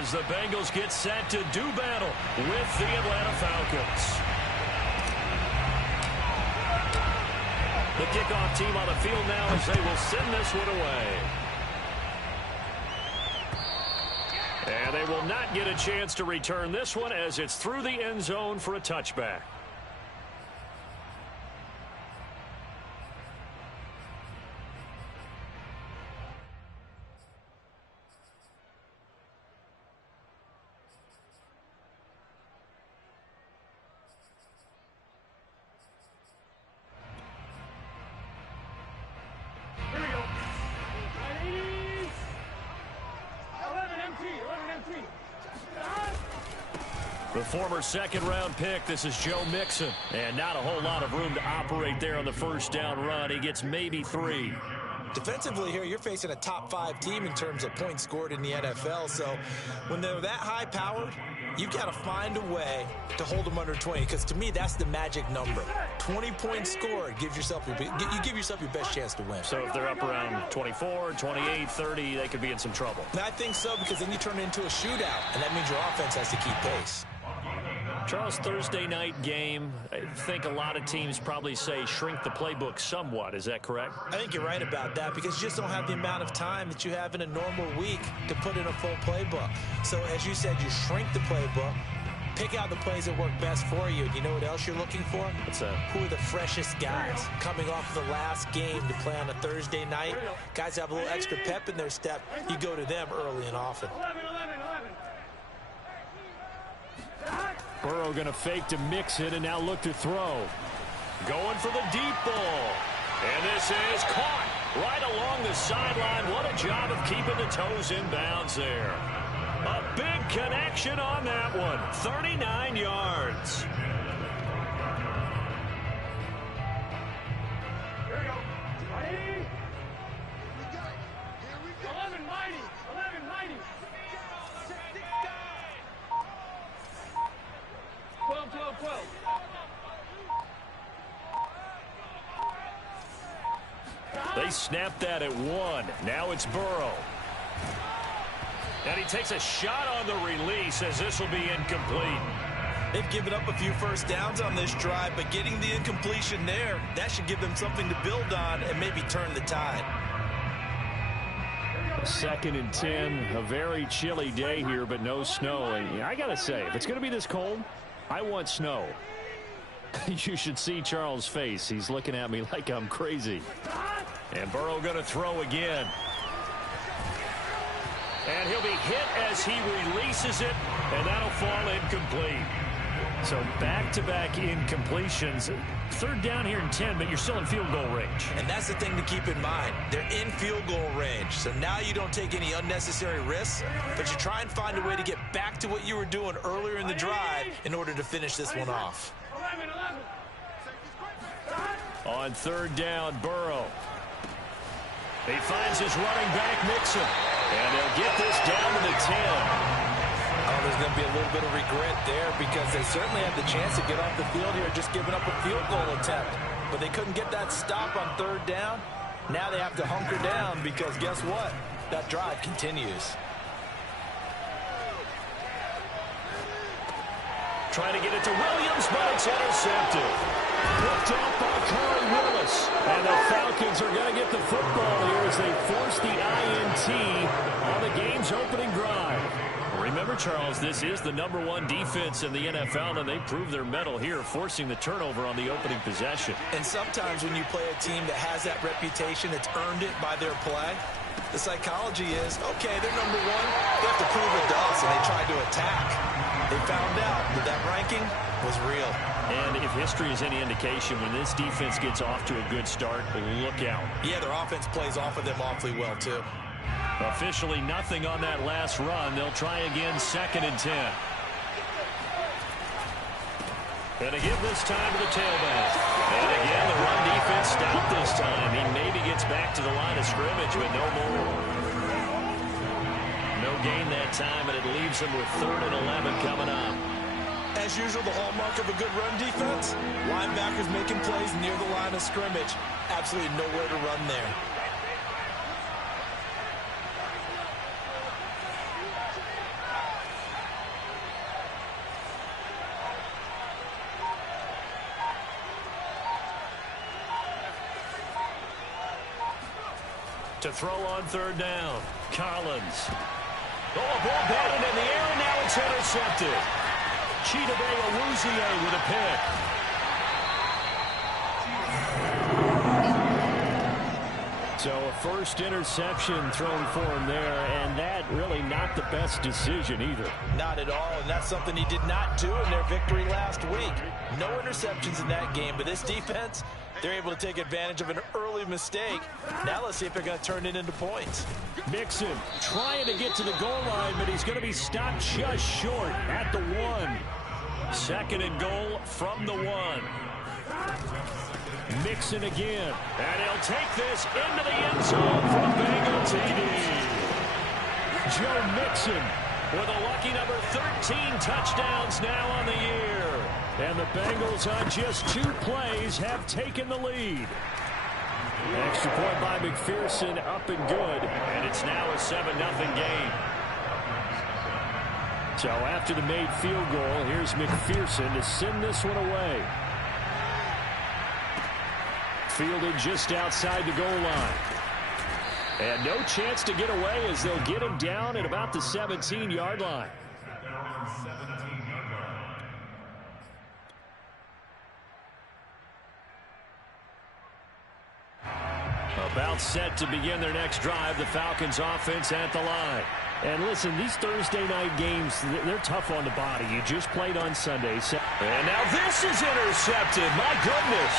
as the Bengals get set to do battle with the Atlanta Falcons. The kickoff team on the field now as they will send this one away. And they will not get a chance to return this one as it's through the end zone for a touchback. The former second-round pick, this is Joe Mixon. And not a whole lot of room to operate there on the first down run. He gets maybe 3. Defensively here, you're facing a top-5 team in terms of points scored in the NFL. So when they're that high-powered, you've got to find a way to hold them under 20. Because to me, that's the magic number. 20 points scored gives yourself you give yourself your best chance to win. So if they're up around 24, 28, 30, they could be in some trouble. And I think so, because then you turn it into a shootout, and that means your offense has to keep pace. Charles, Thursday night game, I think a lot of teams probably say shrink the playbook somewhat. Is that correct? I think you're right about that, because you just don't have the amount of time that you have in a normal week to put in a full playbook. So as you said, you shrink the playbook, pick out the plays that work best for you. And you know what else you're looking for? What's that? Who are the freshest guys coming off the last game to play on a Thursday night? Guys have a little extra pep in their step. You go to them early and often. Burrow going to fake to mix it and now look to throw. Going for the deep ball. And this is caught right along the sideline. What a job of keeping the toes in bounds there. A big connection on that one. 39 yards. They snapped that at 1. Now it's Burrow. And he takes a shot on the release as this will be incomplete. They've given up a few first downs on this drive, but getting the incompletion there, that should give them something to build on and maybe turn the tide. 2nd and 10, a very chilly day here, but no snow. And I got to say, if it's going to be this cold, I want snow. You should see Charles' face. He's looking at me like I'm crazy. And Burrow going to throw again. And he'll be hit as he releases it, and that'll fall incomplete. So back-to-back incompletions. 3rd down here and 10, but you're still in field goal range. And that's the thing to keep in mind. They're in field goal range. So now you don't take any unnecessary risks, but you try and find a way to get back to what you were doing earlier in the drive in order to finish this one off. On 3rd down, Burrow. He finds his running back, Mixon. And they'll get this down to the 10. Oh, there's going to be a little bit of regret there, because they certainly had the chance to get off the field here just giving up a field goal attempt. But they couldn't get that stop on 3rd down. Now they have to hunker down, because guess what? That drive continues. Trying to get it to Williams, but it's intercepted. Picked up by Corey Willis. And the Falcons are going to get the football here as they force the INT on the game's opening drive. Remember, Charles, this is the #1 defense in the NFL, and they prove their mettle here, forcing the turnover on the opening possession. And sometimes when you play a team that has that reputation, that's earned it by their play, the psychology is, okay, they're #1, they have to prove it to us, and they tried to attack. They found out that that ranking was real. And if history is any indication, when this defense gets off to a good start, look out. Yeah, their offense plays off of them awfully well, too. Officially nothing on that last run. They'll try again, 2nd and 10. And again this time to the tailback. And again, the run defense stopped this time. He maybe gets back to the line of scrimmage, but no more. No gain that time, and it leaves them with 3rd and 11 coming up. As usual, the hallmark of a good run defense, linebackers making plays near the line of scrimmage. Absolutely nowhere to run there. To throw on third down. Collins. Oh, a ball batted in the air, and now it's intercepted. Chidobe Awuzie with a pick. So a first interception thrown for him there, and that really not the best decision either. Not at all, and that's something he did not do in their victory last week. No interceptions in that game, but this defense, they're able to take advantage of an early mistake. Now let's see if they're going to turn it into points. Mixon trying to get to the goal line, but he's going to be stopped just short at the 1. Second and goal from the 1. Mixon again, and he'll take this into the end zone for a Bengal TD. Joe Mixon with a lucky number 13 touchdowns now on the year. And the Bengals on just 2 plays have taken the lead. Extra point by McPherson, up and good, and it's now a 7-0 game. So after the made field goal, here's McPherson to send this one away. Fielded just outside the goal line. And no chance to get away as they'll get him down at about the 17-yard line. About set to begin their next drive, the Falcons offense at the line. And listen, these Thursday night games, they're tough on the body. You just played on Sunday. And now this is intercepted. My goodness.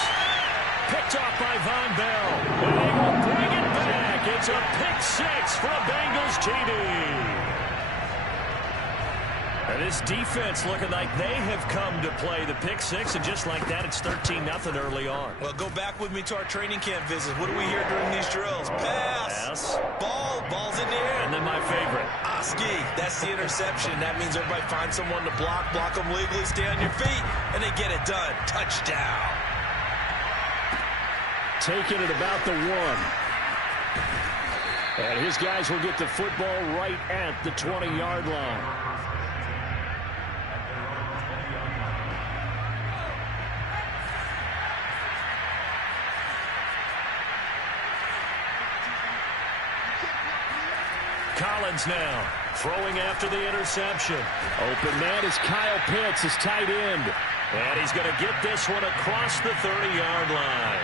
Picked off by Von Bell. And they will bring it back. It's a pick 6 for a Bengals TD. And this defense looking like they have come to play the pick 6, and just like that, it's 13-0 early on. Well, go back with me to our training camp visits. What do we hear during these drills? Pass. Ball's in the air. And then my favorite. Oski, that's the interception. That means everybody finds someone to block them legally, stay on your feet, and they get it done. Touchdown. Taking it about the 1. And his guys will get the football right at the 20-yard line. Collins now throwing after the interception. Open man is Kyle Pitts, his tight end. And he's going to get this one across the 30-yard line.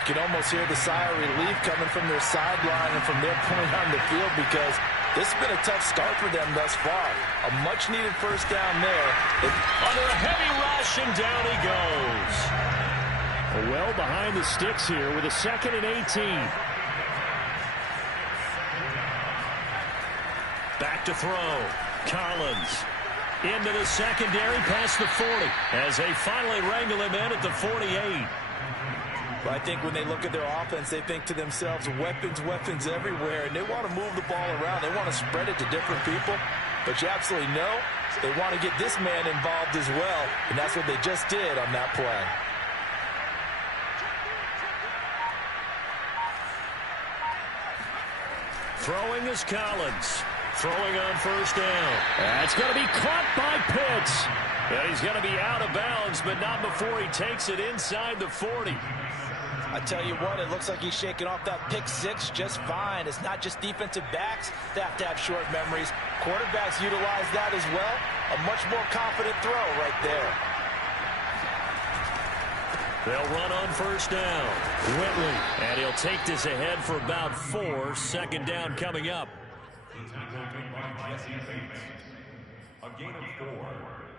You can almost hear the sigh of relief coming from their sideline and from their point on the field, because this has been a tough start for them thus far. A much-needed first down there. Under a heavy rush, and down he goes. Well behind the sticks here with a 2nd and 18. Back to throw. Collins into the secondary past the 40 as they finally wrangle him in at the 48. But I think when they look at their offense, they think to themselves, weapons everywhere, and they want to move the ball around. They want to spread it to different people. But you absolutely know they want to get this man involved as well, and that's what they just did on that play. Throwing is Collins. Throwing on first down. That's going to be caught by Pitts. And he's going to be out of bounds, but not before he takes it inside the 40. I tell you what, it looks like he's shaking off that pick 6 just fine. It's not just defensive backs that have to have short memories. Quarterbacks utilize that as well. A much more confident throw right there. They'll run on first down. Whitley, and he'll take this ahead for about 4. Second down coming up. A gain of 4.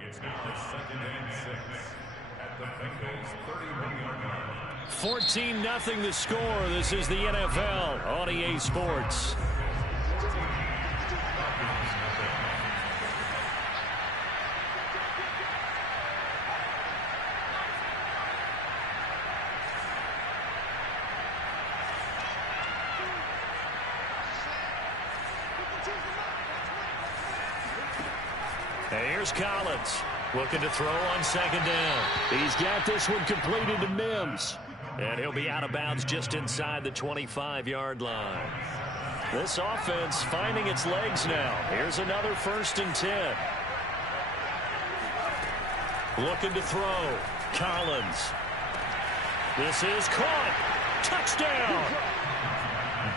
It's now 2nd and 6 at the Bengals 31-yard line. 14-0 the score. This is the NFL on EA Sports. And here's Collins looking to throw on second down. He's got this one completed to Mims. And he'll be out of bounds just inside the 25-yard line. This offense finding its legs now. Here's another 1st and 10. Looking to throw. Collins. This is caught. Touchdown.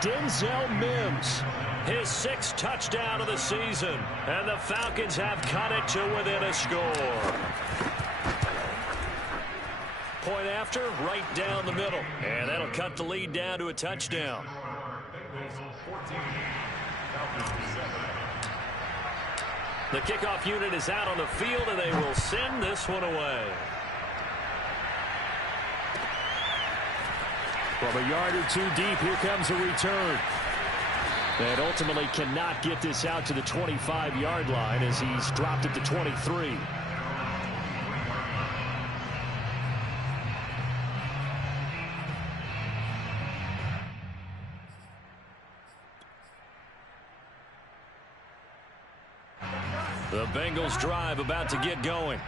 Denzel Mims. His 6th touchdown of the season. And the Falcons have cut it to within a score. Point after, right down the middle. And that'll cut the lead down to a touchdown. The kickoff unit is out on the field, and they will send this one away. From a yard or two deep, here comes a return. And ultimately cannot get this out to the 25-yard line as he's dropped it to 23. The Bengals drive about to get going.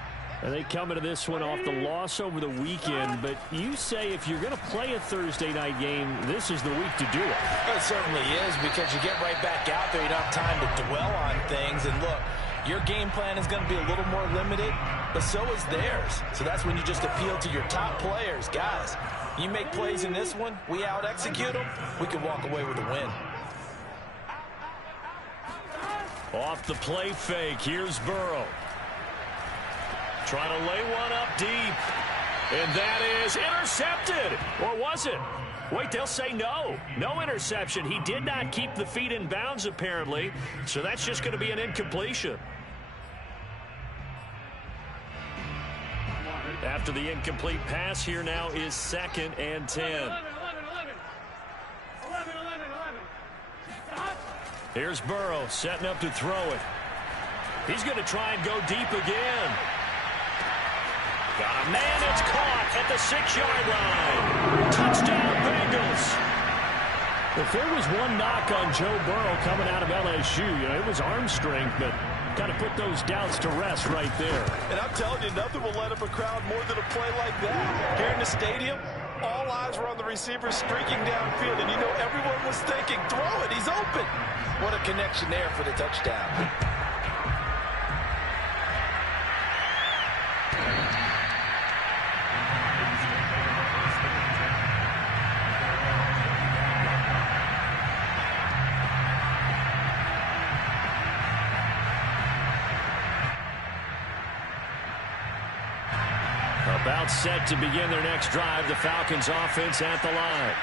And they come into this one off the loss over the weekend. But you say if you're going to play a Thursday night game, this is the week to do it. It certainly is, because you get right back out there. You don't have time to dwell on things. And look, your game plan is going to be a little more limited, but so is theirs. So that's when you just appeal to your top players. Guys, you make plays in this one, we out-execute them, we can walk away with a win. Off the play fake, here's Burrow. Trying to lay one up deep. And that is intercepted. Or was it? Wait, they'll say no. No interception. He did not keep the feet in bounds, apparently. So that's just going to be an incompletion. After the incomplete pass, here now is 2nd and 10. Here's Burrow setting up to throw it. He's going to try and go deep again. Got a man, it's caught at the 6-yard line. Touchdown, Bengals. If there was one knock on Joe Burrow coming out of LSU, it was arm strength, but got to put those doubts to rest right there. And I'm telling you, nothing will let up a crowd more than a play like that. Here in the stadium, all eyes were on the receiver streaking downfield, and you know everyone was thinking, throw it, he's open. What a connection there for the touchdown. About set to begin their next drive, the Falcons offense at the line.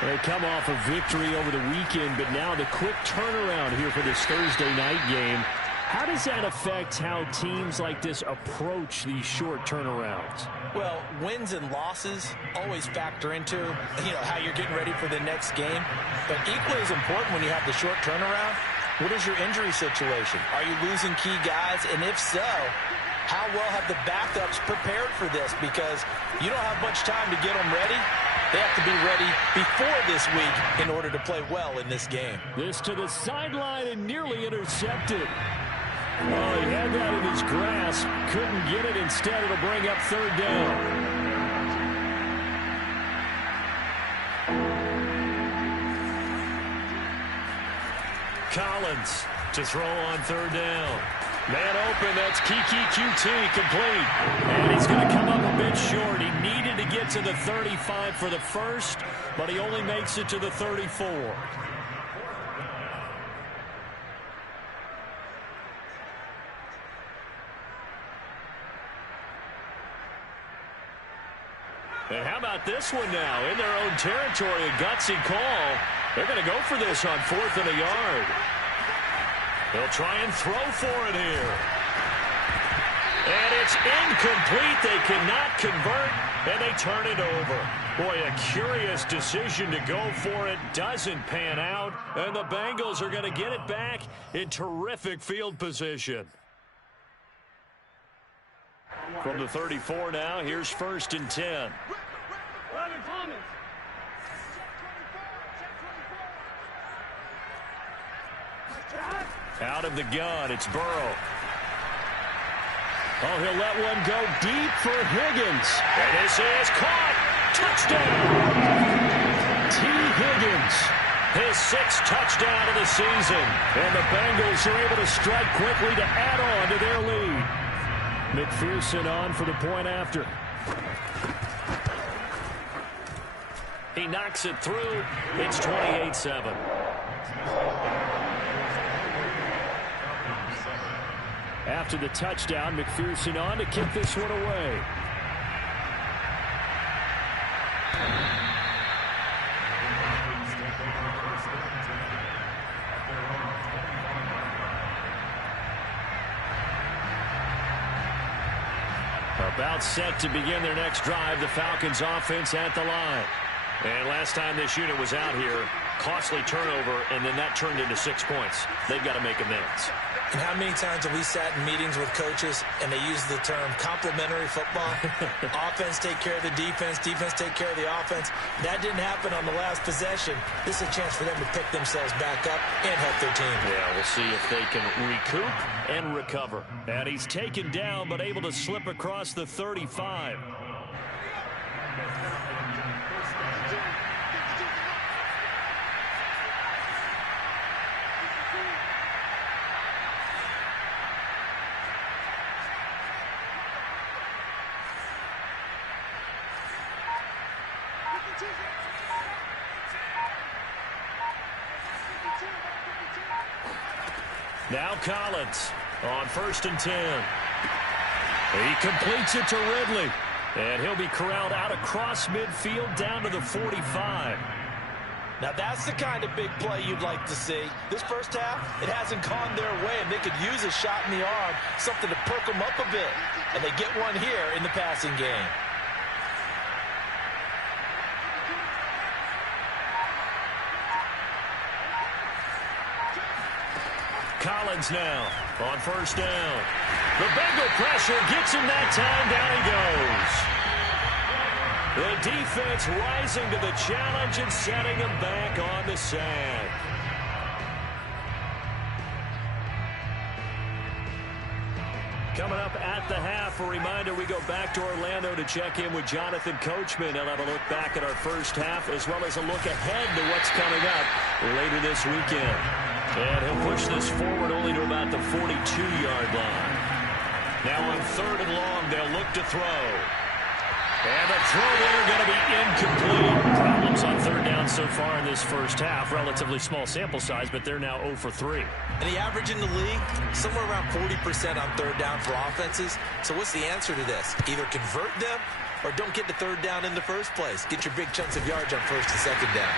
They come off a victory over the weekend, but now the quick turnaround here for this Thursday night game. How does that affect how teams like this approach these short turnarounds? Well, wins and losses always factor into, how you're getting ready for the next game. But equally as important when you have the short turnaround, what is your injury situation? Are you losing key guys? And if so, how well have the backups prepared for this? Because you don't have much time to get them ready. They have to be ready before this week in order to play well in this game. This to the sideline and nearly intercepted. Oh, he had that in his grasp. Couldn't get it. Instead, it'll bring up 3rd down. Collins to throw on 3rd down. Man open, that's Kiki QT, complete. And he's going to come up a bit short. He needed to get to the 35 for the first, but he only makes it to the 34. And how about this one now? In their own territory, a gutsy call. They're going to go for this on 4th and a yard. They'll try and throw for it here. And it's incomplete. They cannot convert, and they turn it over. Boy, a curious decision to go for it. Doesn't pan out, and the Bengals are going to get it back in terrific field position. From the 34 now, here's 1st and 10. Out of the gun, it's Burrow. Oh, he'll let one go deep for Higgins. And this is caught. Touchdown. T. Higgins, his 6th touchdown of the season. And the Bengals are able to strike quickly to add on to their lead. McPherson on for the point after. He knocks it through. It's 28-7. After the touchdown, McPherson on to kick this one away. About set to begin their next drive, the Falcons offense at the line. And last time this unit was out here, costly turnover, and then that turned into 6 points. They've got to make amends. And how many times have we sat in meetings with coaches and they use the term complementary football? Offense take care of the defense, defense take care of the offense. That didn't happen on the last possession. This is a chance for them to pick themselves back up and help their team. Yeah, we'll see if they can recoup and recover. And he's taken down but able to slip across the 35. Now Collins on 1st and 10. He completes it to Ridley. And he'll be corralled out across midfield down to the 45. Now that's the kind of big play you'd like to see. This first half, it hasn't gone their way, and they could use a shot in the arm, something to perk them up a bit. And they get one here in the passing game. Collins now on 1st down. The Bengal pressure gets him that time. Down he goes. The defense rising to the challenge and setting him back on the sand. Coming up at the half, a reminder, we go back to Orlando to check in with Jonathan Coachman. He'll have a look back at our first half as well as a look ahead to what's coming up later this weekend. And he'll push this forward only to about the 42-yard line. Now on 3rd and long, they'll look to throw. And the throw there going to be incomplete. Problems on 3rd down so far in this first half. Relatively small sample size, but they're now 0 for 3. And the average in the league, somewhere around 40% on 3rd down for offenses. So what's the answer to this? Either convert them or don't get the 3rd down in the first place. Get your big chunks of yards on 1st and 2nd down.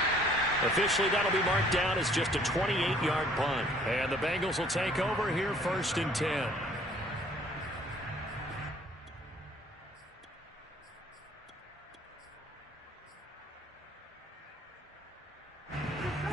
Officially, that'll be marked down as just a 28-yard punt. And the Bengals will take over here 1st and 10.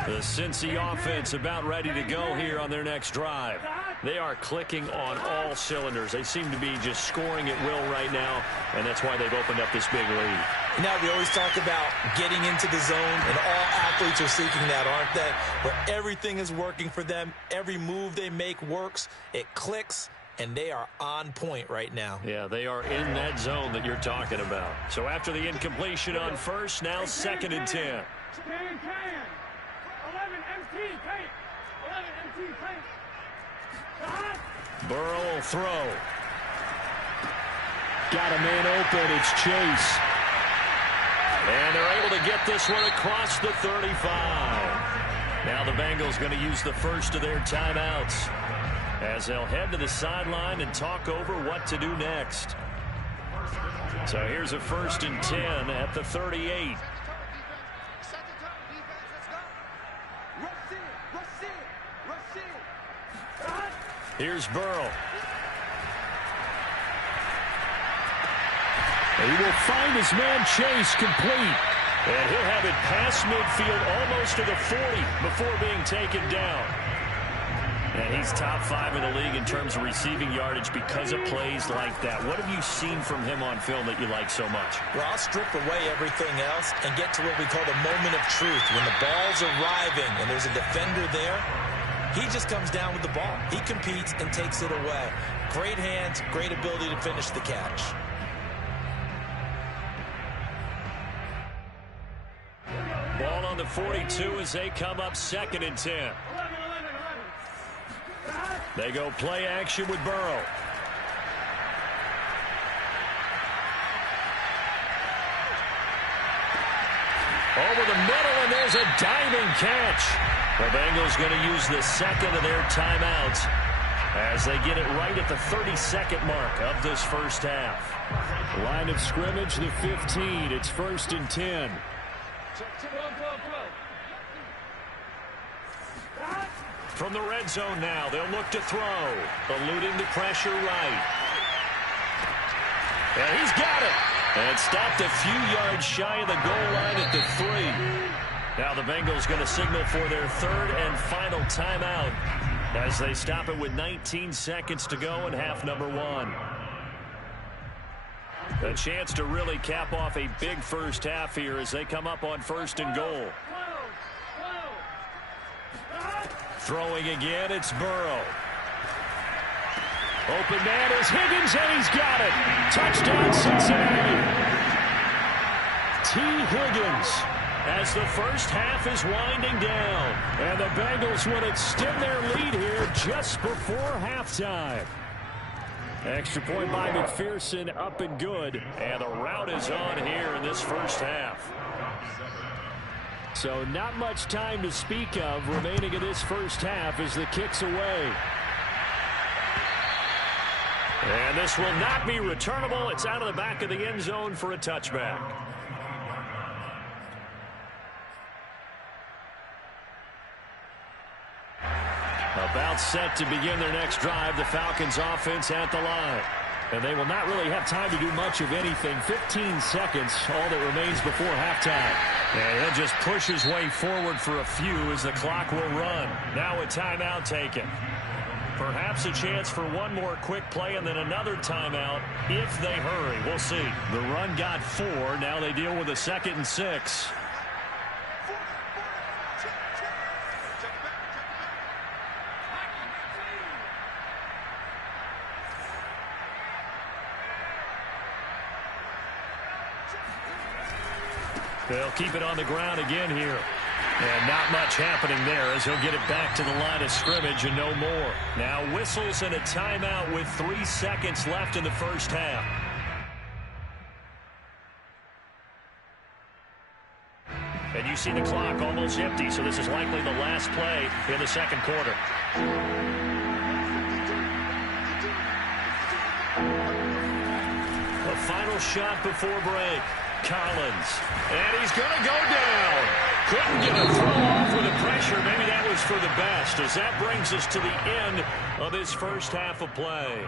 The Cincy offense about ready to go here on their next drive. They are clicking on all cylinders. They seem to be just scoring at will right now, and that's why they've opened up this big lead. Now, we always talk about getting into the zone, and all athletes are seeking that, aren't they? But everything is working for them. Every move they make works. It clicks, and they are on point right now. Yeah, they are in that zone that you're talking about. So after the incompletion on 1st, now 2nd and 10. Burrow will throw. Got a man open. It's Chase. And they're able to get this one across the 35. Now the Bengals going to use the first of their timeouts as they'll head to the sideline and talk over what to do next. So here's a 1st and 10 at the 38. Here's Burrow. He will find his man Chase complete. And he'll have it past midfield almost to the 40 before being taken down. And he's top 5 in the league in terms of receiving yardage because of plays like that. What have you seen from him on film that you like so much? Well, I'll strip away everything else and get to what we call the moment of truth. When the ball's arriving and there's a defender there, he just comes down with the ball. He competes and takes it away. Great hands, great ability to finish the catch. Ball on the 42 as they come up 2nd and 10. They go play action with Burrow. Over the middle, and there's a diving catch. The Bengals going to use the second of their timeouts as they get it right at the 30-second mark of this first half. Line of scrimmage, the 15. It's 1st and 10. From the red zone now, they'll look to throw. Eluding the pressure right. And he's got it. And stopped a few yards shy of the goal line at the 3. Now the Bengals going to signal for their third and final timeout as they stop it with 19 seconds to go in half number 1. A chance to really cap off a big first half here as they come up on 1st and goal. Throwing again, it's Burrow. Open man is Higgins, and he's got it. Touchdown, Cincinnati. T. Higgins, as the first half is winding down. And the Bengals would extend their lead here just before halftime. Extra point by McPherson, up and good. And the rout is on here in this first half. So not much time to speak of remaining in this first half as the kick's away. And this will not be returnable. It's out of the back of the end zone for a touchback. About set to begin their next drive, the Falcons offense at the line. And they will not really have time to do much of anything. 15 seconds, all that remains before halftime. And he'll just push his way forward for a few as the clock will run. Now a timeout taken. Perhaps a chance for one more quick play and then another timeout if they hurry. We'll see. The run got 4. Now they deal with a 2nd and 6. They'll keep it on the ground again here. And not much happening there as he'll get it back to the line of scrimmage and no more. Now whistles and a timeout with 3 seconds left in the first half. And you see the clock almost empty, so this is likely the last play in the second quarter. A final shot before break. Collins. And he's going to go down. Couldn't get a throw off with the pressure. Maybe that was for the best, as that brings us to the end of this first half of play.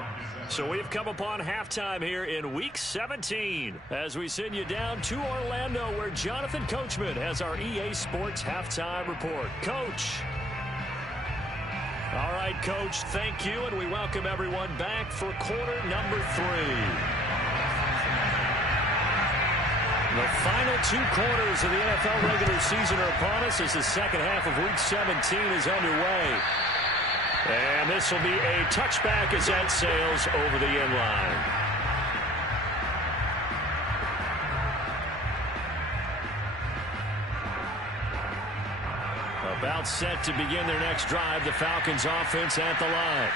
So we've come upon halftime here in Week 17 as we send you down to Orlando, where Jonathan Coachman has our EA Sports halftime report. Coach. All right, Coach, thank you, and we welcome everyone back for quarter number 3. The final 2 quarters of the NFL regular season are upon us as the second half of Week 17 is underway. And this will be a touchback as that sails over the end line. About set to begin their next drive, the Falcons offense at the line.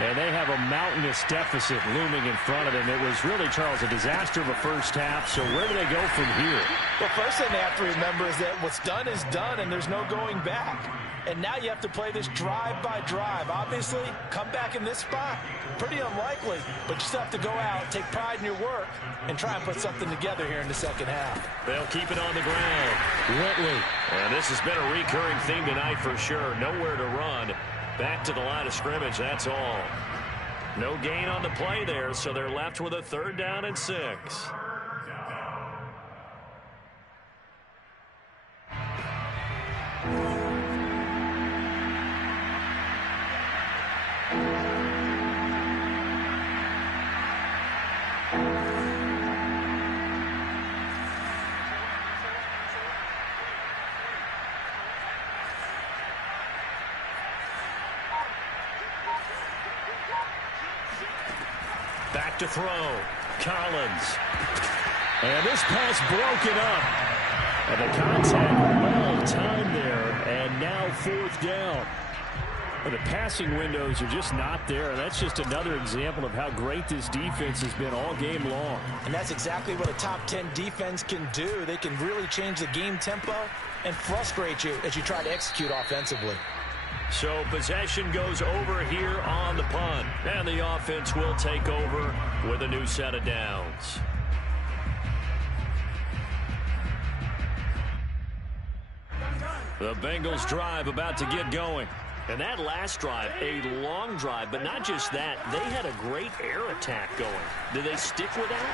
And they have a mountainous deficit looming in front of them. It was really, Charles, a disaster of a first half. So where do they go from here? Well, first thing they have to remember is that what's done is done, and there's no going back. And now you have to play this drive by drive. Obviously, come back in this spot, pretty unlikely. But you still have to go out, take pride in your work, and try and put something together here in the second half. They'll keep it on the ground. Whitley. And this has been a recurring theme tonight for sure. Nowhere to run. Back to the line of scrimmage, that's all. No gain on the play there, so they're left with a 3rd down and 6. Back to throw. Collins. And this pass broken up. And the contact well timed there. And now 4th down. And the passing windows are just not there. That's just another example of how great this defense has been all game long. And that's exactly what a top 10 defense can do. They can really change the game tempo and frustrate you as you try to execute offensively. So possession goes over here on the punt. And the offense will take over with a new set of downs. The Bengals drive about to get going. And that last drive, a long drive, but not just that. They had a great air attack going. Do they stick with that?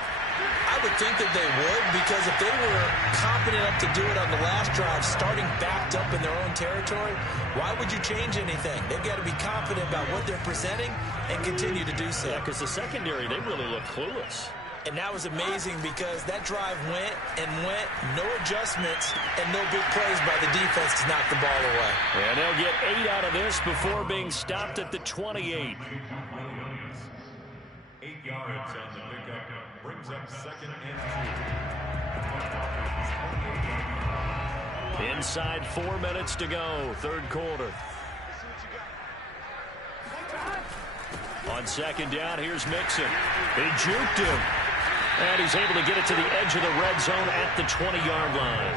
I would think that they would, because if they were confident enough to do it on the last drive, starting backed up in their own territory, why would you change anything? They've got to be confident about what they're presenting and continue to do so. Yeah, because the secondary, they really look clueless. And that was amazing because that drive went and went, no adjustments, and no big plays by the defense to knock the ball away. And they'll get 8 out of this before being stopped at the 28. 8 yards on the pickup brings up 2nd and 2. Inside 4 minutes to go, third quarter. On 2nd down, here's Mixon. He juked him. And he's able to get it to the edge of the red zone at the 20-yard line.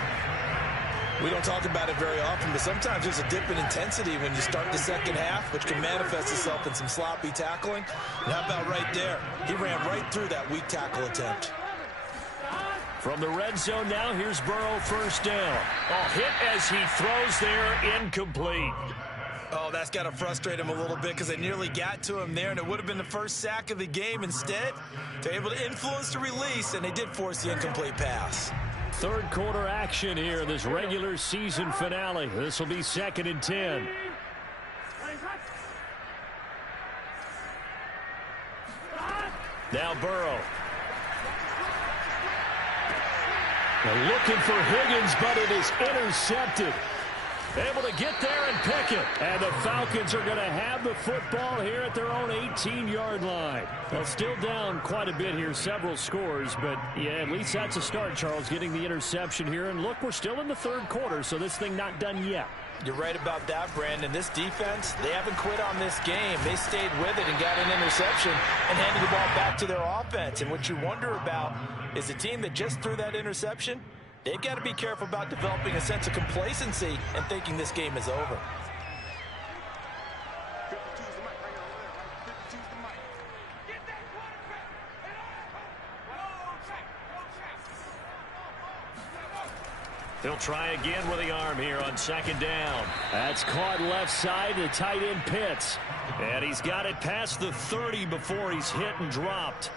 We don't talk about it very often, but sometimes there's a dip in intensity when you start the second half, which can manifest itself in some sloppy tackling. And how about right there? He ran right through that weak tackle attempt. From the red zone now, here's Burrow, first down. Oh, hit as he throws there, incomplete. Oh, that's got to frustrate him a little bit because they nearly got to him there, and it would have been the first sack of the game. Instead, they're able to influence the release, and they did force the incomplete pass. Third quarter action here, this regular season finale. This will be 2nd and 10. Now Burrow. They're looking for Higgins, but it is intercepted. Able to get there and pick it. And the Falcons are going to have the football here at their own 18-yard line. Well, still down quite a bit here, several scores. But, yeah, at least that's a start, Charles, getting the interception here. And, look, we're still in the third quarter, so this thing not done yet. You're right about that, Brandon. This defense, they haven't quit on this game. They stayed with it and got an interception and handed the ball back to their offense. And what you wonder about is the team that just threw that interception, they've got to be careful about developing a sense of complacency and thinking this game is over. He'll try again with the arm here on 2nd down. That's caught left side to tight end Pitts. And he's got it past the 30 before he's hit and dropped.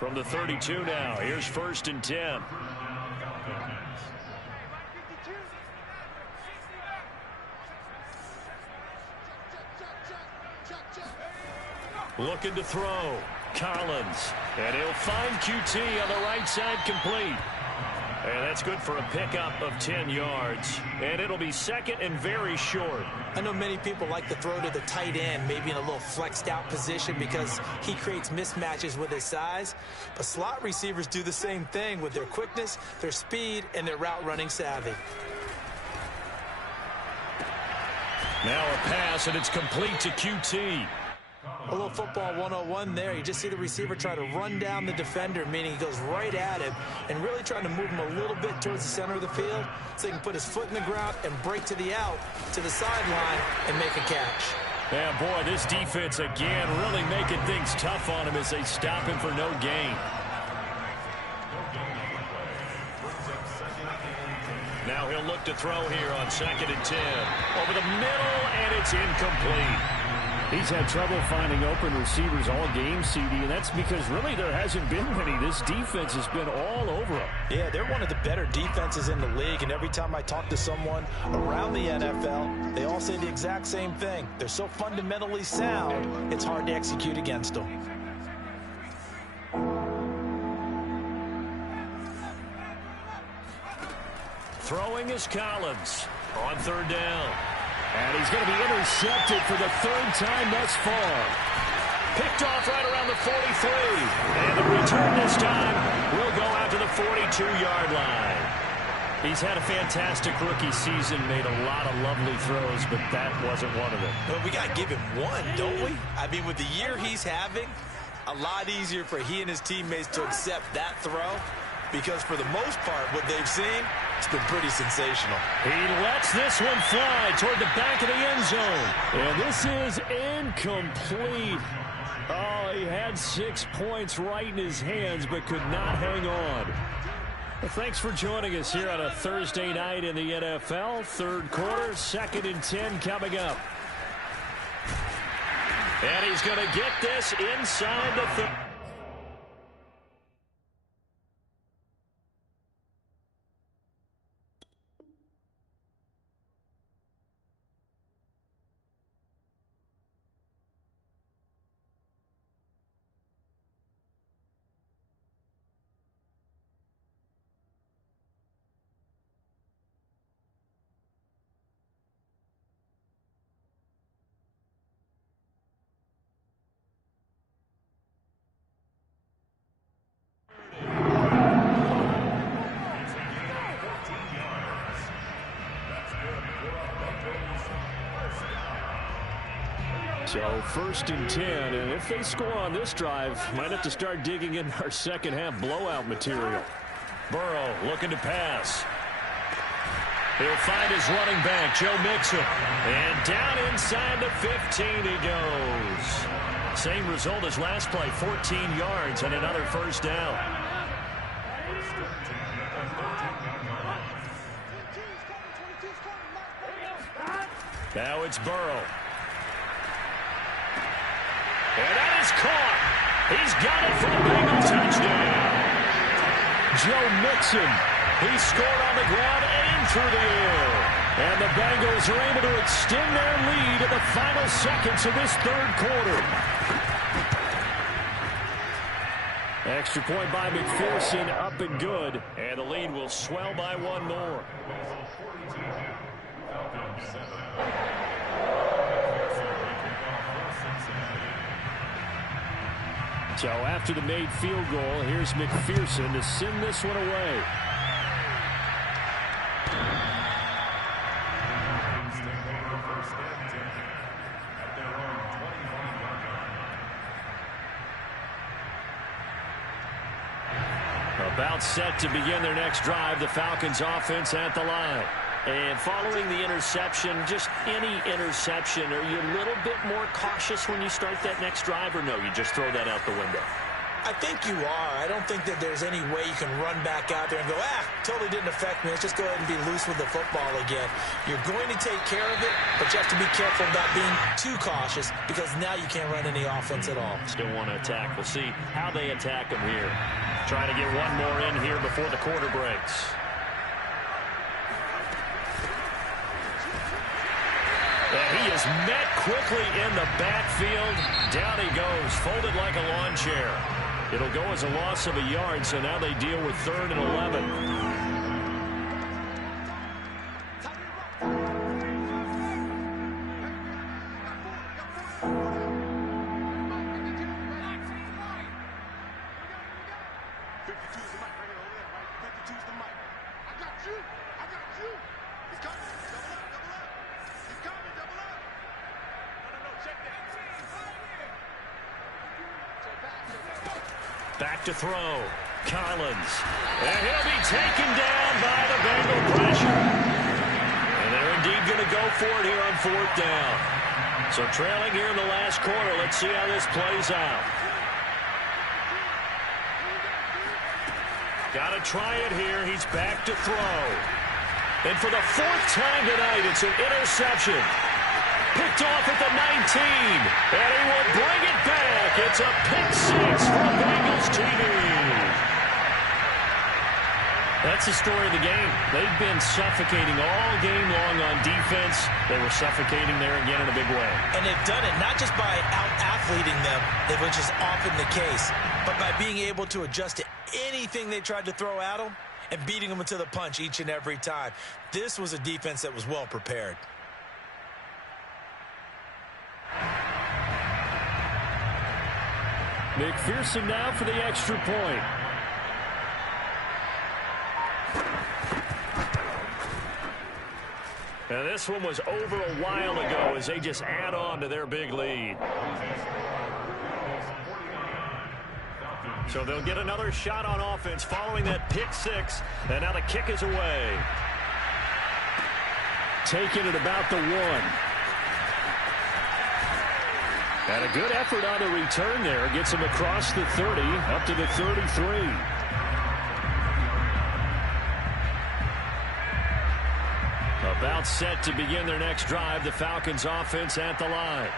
From the 32 now, here's 1st and 10. Looking to throw. Collins. And he'll find QT on the right side, complete. And that's good for a pickup of 10 yards. And it'll be 2nd and very short. I know many people like to throw to the tight end, maybe in a little flexed out position because he creates mismatches with his size. But slot receivers do the same thing with their quickness, their speed, and their route running savvy. Now a pass, and it's complete to QT. A little football 101 there. You just see the receiver try to run down the defender, meaning he goes right at him and really trying to move him a little bit towards the center of the field so he can put his foot in the ground and break to the out, to the sideline, and make a catch. Yeah, boy, this defense again really making things tough on him as they stop him for no gain. Now he'll look to throw here on 2nd and 10. Over the middle, and it's incomplete. He's had trouble finding open receivers all game, CD, and that's because really there hasn't been many. This defense has been all over him. Yeah, they're one of the better defenses in the league, and every time I talk to someone around the NFL, they all say the exact same thing. They're so fundamentally sound, it's hard to execute against them. Throwing is Collins on 3rd down. And he's going to be intercepted for the 3rd time thus far. Picked off right around the 43. And the return this time will go out to the 42-yard line. He's had a fantastic rookie season, made a lot of lovely throws, but that wasn't one of them. Well, we got to give him one, don't we? I mean, with the year he's having, a lot easier for he and his teammates to accept that throw because for the most part, what they've seen, it's been pretty sensational. He lets this one fly toward the back of the end zone. And this is incomplete. Oh, he had 6 points right in his hands, but could not hang on. Well, thanks for joining us here on a Thursday night in the NFL. Third quarter, 2nd and 10 coming up. And he's going to get this inside the 30. So 1st and 10, and if they score on this drive, might have to start digging in our second half blowout material. Burrow looking to pass. He'll find his running back, Joe Mixon. And down inside the 15 he goes. Same result as last play, 14 yards and another first down. Now it's Burrow. And that is caught. He's got it for the Bengal touchdown. Joe Mixon. He scored on the ground and through the air. And the Bengals are able to extend their lead in the final seconds of this third quarter. Extra point by McPherson, up and good. And the lead will swell by one more. So after the made field goal, here's McPherson to send this one away. About set to begin their next drive, the Falcons offense at the line. And following the interception, just any interception, are you a little bit more cautious when you start that next drive, or no, you just throw that out the window? I think you are. I don't think that there's any way you can run back out there and go, totally didn't affect me. Let's just go ahead and be loose with the football again. You're going to take care of it, but you have to be careful about being too cautious because now you can't run any offense at all. Still want to attack. We'll see how they attack them here. Trying to get one more in here before the quarter breaks. And he is met quickly in the backfield. Down he goes, folded like a lawn chair. It'll go as a loss of a yard, so now they deal with 3rd and 11. Back to throw. Collins. And he'll be taken down by the Bengal pressure. And they're indeed going to go for it here on 4th down. So trailing here in the last quarter. Let's see how this plays out. Got to try it here. He's back to throw. And for the 4th time tonight, it's an interception. Picked off at the 19. And he will bring it back. It's a pick 6 for Bengals TV. That's the story of the game. They've been suffocating all game long on defense. They were suffocating there again in a big way. And they've done it not just by out-athleting them, which is often the case, but by being able to adjust to anything they tried to throw at them and beating them into the punch each and every time. This was a defense that was well prepared. McPherson now for the extra point. And this one was over a while ago as they just add on to their big lead. So they'll get another shot on offense following that pick six. And now the kick is away. Taking it about the 1. And a good effort on the return there. Gets him across the 30, up to the 33. About set to begin their next drive. The Falcons offense at the line.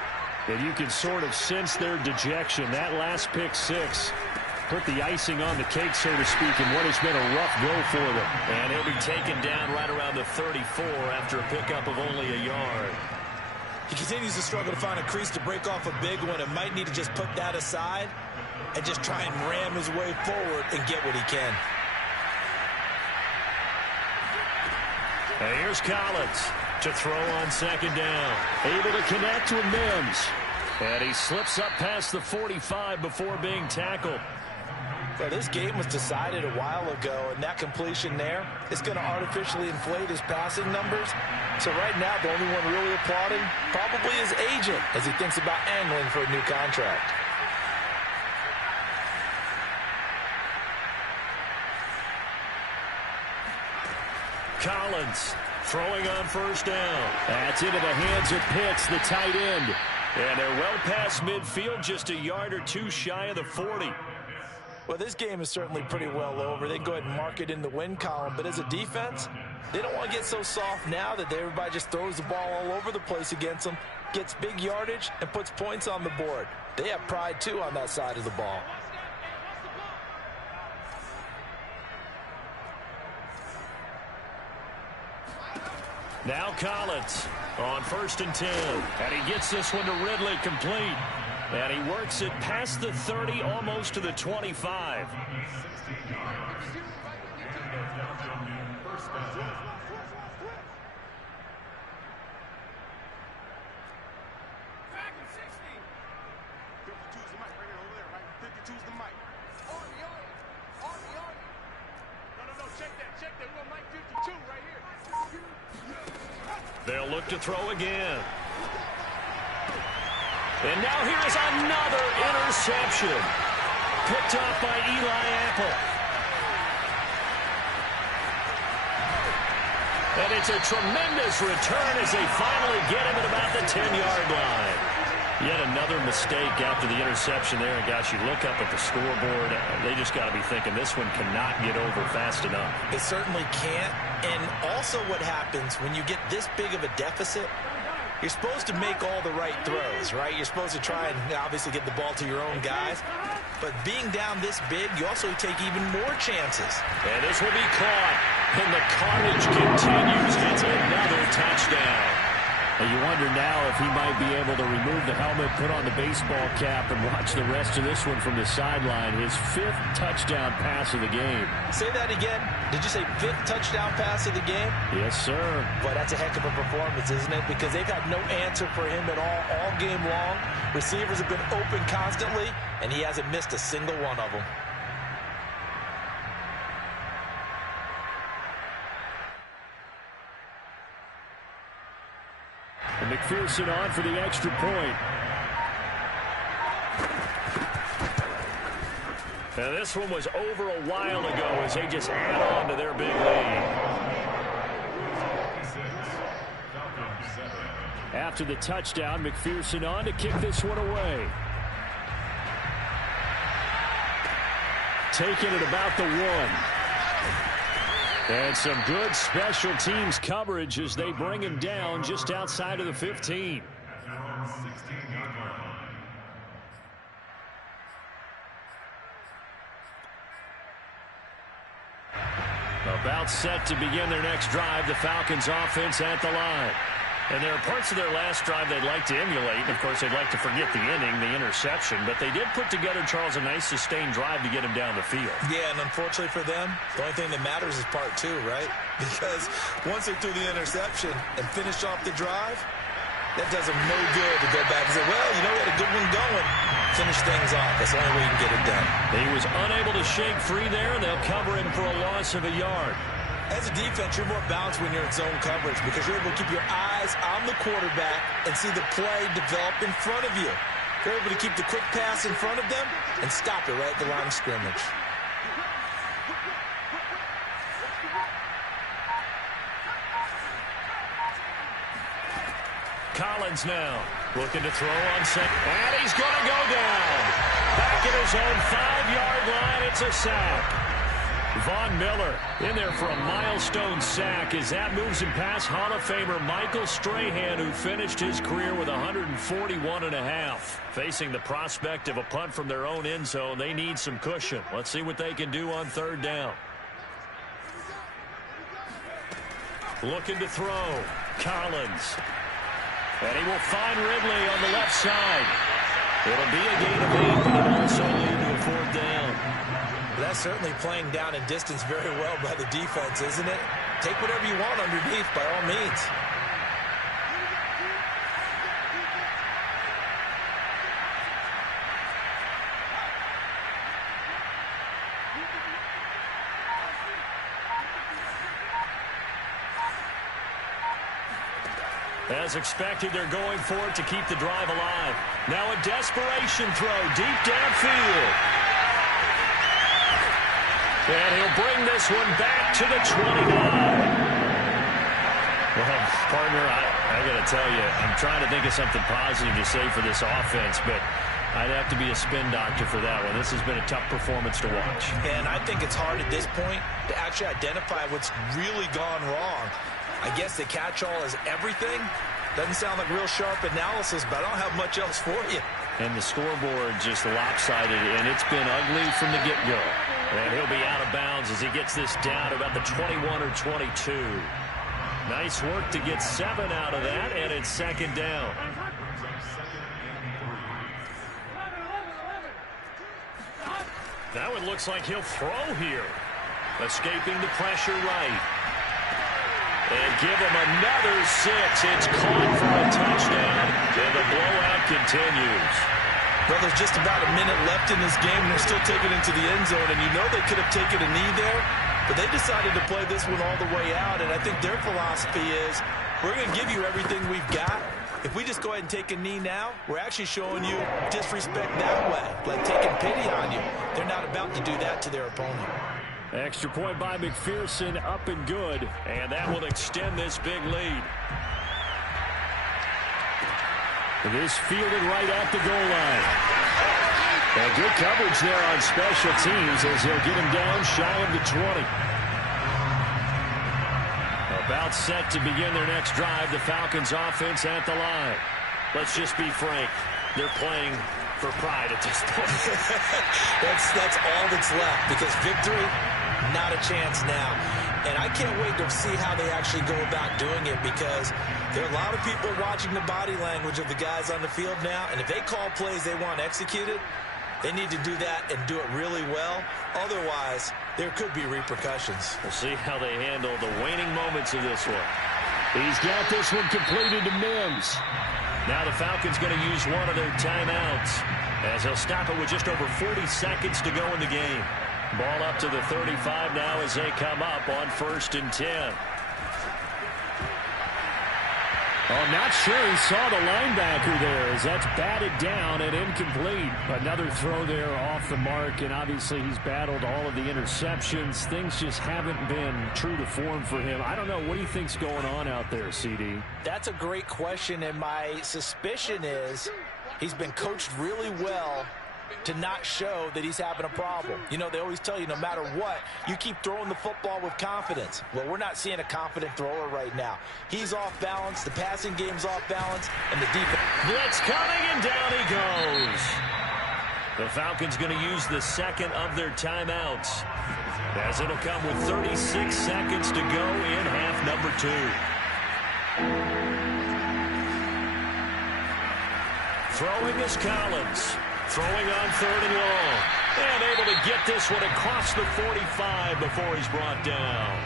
And you can sort of sense their dejection. That last pick six put the icing on the cake, so to speak, in what has been a rough go for them. And he'll be taken down right around the 34 after a pickup of only a yard. He continues to struggle to find a crease to break off a big one and might need to just put that aside and just try and ram his way forward and get what he can. And here's Collins to throw on second down. Able to connect with Mims. And he slips up past the 45 before being tackled. Well, this game was decided a while ago, and that completion there is going to artificially inflate his passing numbers. So right now, the only one really applauding probably his agent as he thinks about angling for a new contract. Collins throwing on first down. That's into the hands of Pitts, the tight end. And they're well past midfield, just a yard or two shy of the 40. Well, this game is certainly pretty well over. They can go ahead and mark it in the win column. But as a defense, they don't want to get so soft now that everybody just throws the ball all over the place against them, gets big yardage, and puts points on the board. They have pride, too, on that side of the ball. Now Collins on 1st and 10. And he gets this one to Ridley complete. And he works it past the 30, almost to the 25. They'll look to throw again. And now here is another interception. Picked off by Eli Apple. And it's a tremendous return as they finally get him at about the 10-yard line. Yet another mistake after the interception there. And gosh, you look up at the scoreboard, they just got to be thinking this one cannot get over fast enough. It certainly can't. And also what happens when you get this big of a deficit, you're supposed to make all the right throws, right? You're supposed to try and obviously get the ball to your own guys. But being down this big, you also take even more chances. And this will be caught. And the carnage continues. It's another touchdown. You wonder now if he might be able to remove the helmet, put on the baseball cap, and watch the rest of this one from the sideline. His 5th touchdown pass of the game. Say that again. Did you say 5th touchdown pass of the game? Yes, sir. Boy, that's a heck of a performance, isn't it? Because they've had no answer for him at all game long. Receivers have been open constantly, and he hasn't missed a single one of them. And McPherson on for the extra point. And this one was over a while ago as they just add on to their big lead. After the touchdown, McPherson on to kick this one away. Taking it about the 1. And some good special teams coverage as they bring him down just outside of the 15. About set to begin their next drive, the Falcons offense at the line. And there are parts of their last drive they'd like to emulate. And, of course, they'd like to forget the inning, the interception. But they did put together, Charles, a nice sustained drive to get him down the field. Yeah, and unfortunately for them, the only thing that matters is part 2, right? Because once they threw the interception and finished off the drive, that does them no good to go back and say, well, you know, we had a good one going. Finish things off. That's the only way you can get it done. He was unable to shake free there. They'll cover him for a loss of a yard. As a defense, you're more balanced when you're in zone coverage because you're able to keep your eyes on the quarterback and see the play develop in front of you. You're able to keep the quick pass in front of them and stop it right at the line of scrimmage. Collins now looking to throw on second. And he's going to go down. Back at his own 5-yard line. It's a sack. Von Miller in there for a milestone sack as that moves him past Hall of Famer Michael Strahan, who finished his career with 141.5. Facing the prospect of a punt from their own end zone, they need some cushion. Let's see what they can do on third down. Looking to throw. Collins. And he will find Ridley on the left side. It'll be a gain of 8, but it'll also lead to a fourth down. That's certainly playing down in distance very well by the defense, isn't it? Take whatever you want underneath, by all means. As expected, they're going for it to keep the drive alive. Now a desperation throw deep downfield. And he'll bring this one back to the 29. Well, partner, I got to tell you, I'm trying to think of something positive to say for this offense, but I'd have to be a spin doctor for that one. This has been a tough performance to watch. And I think it's hard at this point to actually identify what's really gone wrong. I guess the catch-all is everything. Doesn't sound like real sharp analysis, but I don't have much else for you. And the scoreboard just lopsided, and it's been ugly from the get-go. And he'll be out of bounds as he gets this down to about the 21 or 22. Nice work to get 7 out of that, and it's second down. Now it looks like he'll throw here. Escaping the pressure right. And give him another 6. It's caught for a touchdown, and the blowout continues. Well, there's just about a minute left in this game, and they're still taking it to the end zone. And you know they could have taken a knee there, but they decided to play this one all the way out. And I think their philosophy is, we're going to give you everything we've got. If we just go ahead and take a knee now, we're actually showing you disrespect that way, like taking pity on you. They're not about to do that to their opponent. Extra point by McPherson, up and good, and that will extend this big lead. This fielded right at the goal line. And good coverage there on special teams as he'll get him down shy of the 20. About set to begin their next drive, the Falcons offense at the line. Let's just be frank, they're playing for pride at this point. that's all that's left, because victory, not a chance now. And I can't wait to see how they actually go about doing it, because there are a lot of people watching the body language of the guys on the field now, and if they call plays they want executed, they need to do that and do it really well. Otherwise, there could be repercussions. We'll see how they handle the waning moments of this one. He's got this one completed to Mims. Now the Falcons going to use one of their timeouts, as they'll stop it with just over 40 seconds to go in the game. Ball up to the 35 now as they come up on 1st and 10. Oh, not sure he saw the linebacker there as that's batted down and incomplete. Another throw there off the mark, and obviously he's battled all of the interceptions. Things just haven't been true to form for him. I don't know. What do you think's going on out there, CD? That's a great question, and my suspicion is he's been coached really well to not show that he's having a problem. You know, they always tell you no matter what, you keep throwing the football with confidence. Well, we're not seeing a confident thrower right now. He's off balance, the passing game's off balance, and the defense. Blitz coming, and down he goes. The Falcons going to use the second of their timeouts, as it'll come with 36 seconds to go in half number 2. Throwing is Collins. Throwing on 3rd and long. And able to get this one across the 45 before he's brought down.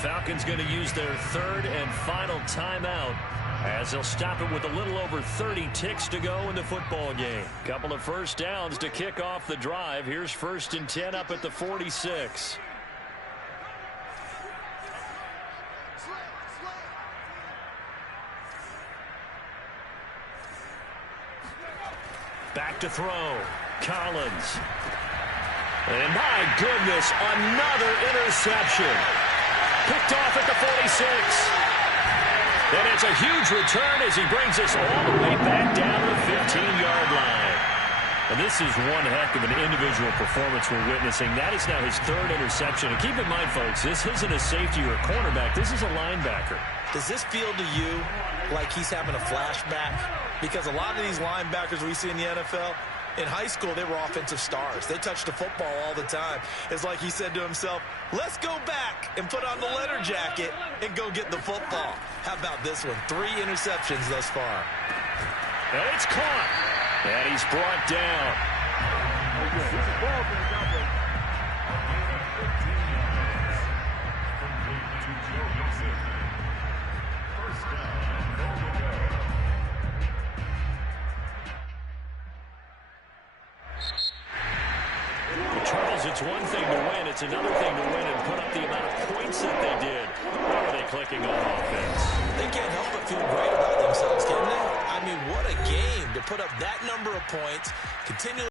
Falcons going to use their 3rd and final timeout, as they'll stop it with a little over 30 ticks to go in the football game. Couple of first downs to kick off the drive. Here's 1st and 10 up at the 46. to throw. Collins. And my goodness, another interception. Picked off at the 46. And it's a huge return as he brings us all the way back down to the 15-yard line. And this is one heck of an individual performance we're witnessing. That is now his third interception. And keep in mind, folks, this isn't a safety or a cornerback. This is a linebacker. Does this feel to you like he's having a flashback? Because a lot of these linebackers we see in the NFL, in high school, they were offensive stars. They touched the football all the time. It's like he said to himself, let's go back and put on the letter jacket and go get the football. How about this one? 3 interceptions thus far. And it's caught. And he's brought down. Charles, it's one thing to win. It's another thing to win and put up the amount of points that they did. How are they clicking on offense? They can't help but feel great about themselves, can they? I mean, what a game to put up that number of points, continue